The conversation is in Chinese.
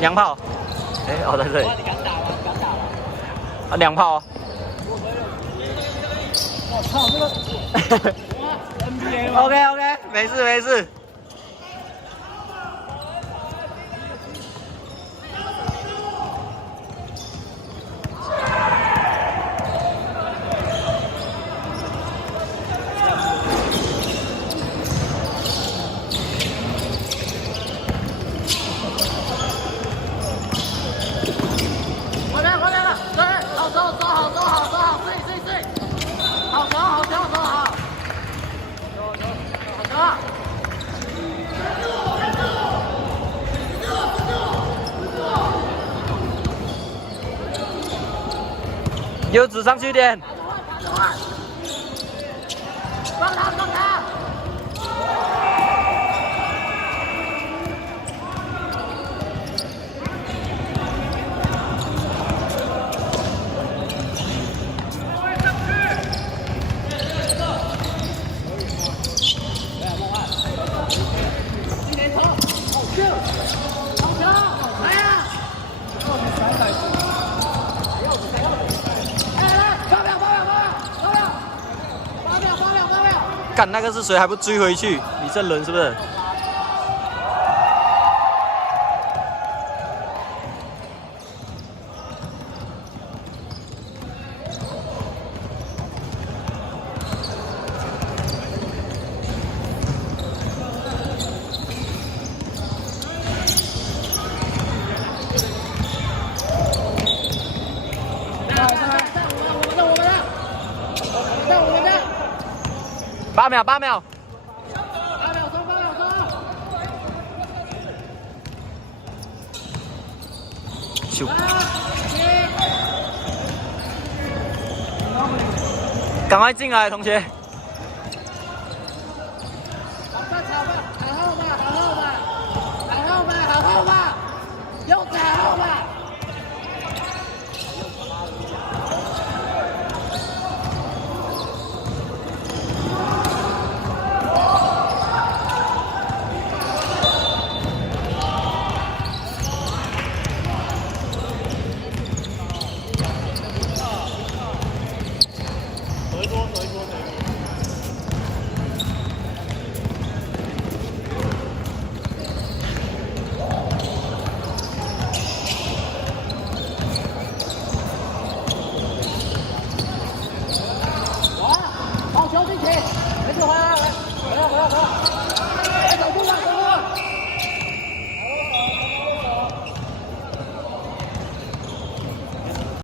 娘炮。哎，哦，在这里。你敢打吗？敢打吗？啊，娘炮哦。我操，这个 NBA 吗 OK OK， 没事没事。柚子上去一点。放他，放他！今年头，好球，好球，来呀！300次。干那个是谁？还不追回去？李正伦是不是？8秒，8秒。咻！赶快进来，同学。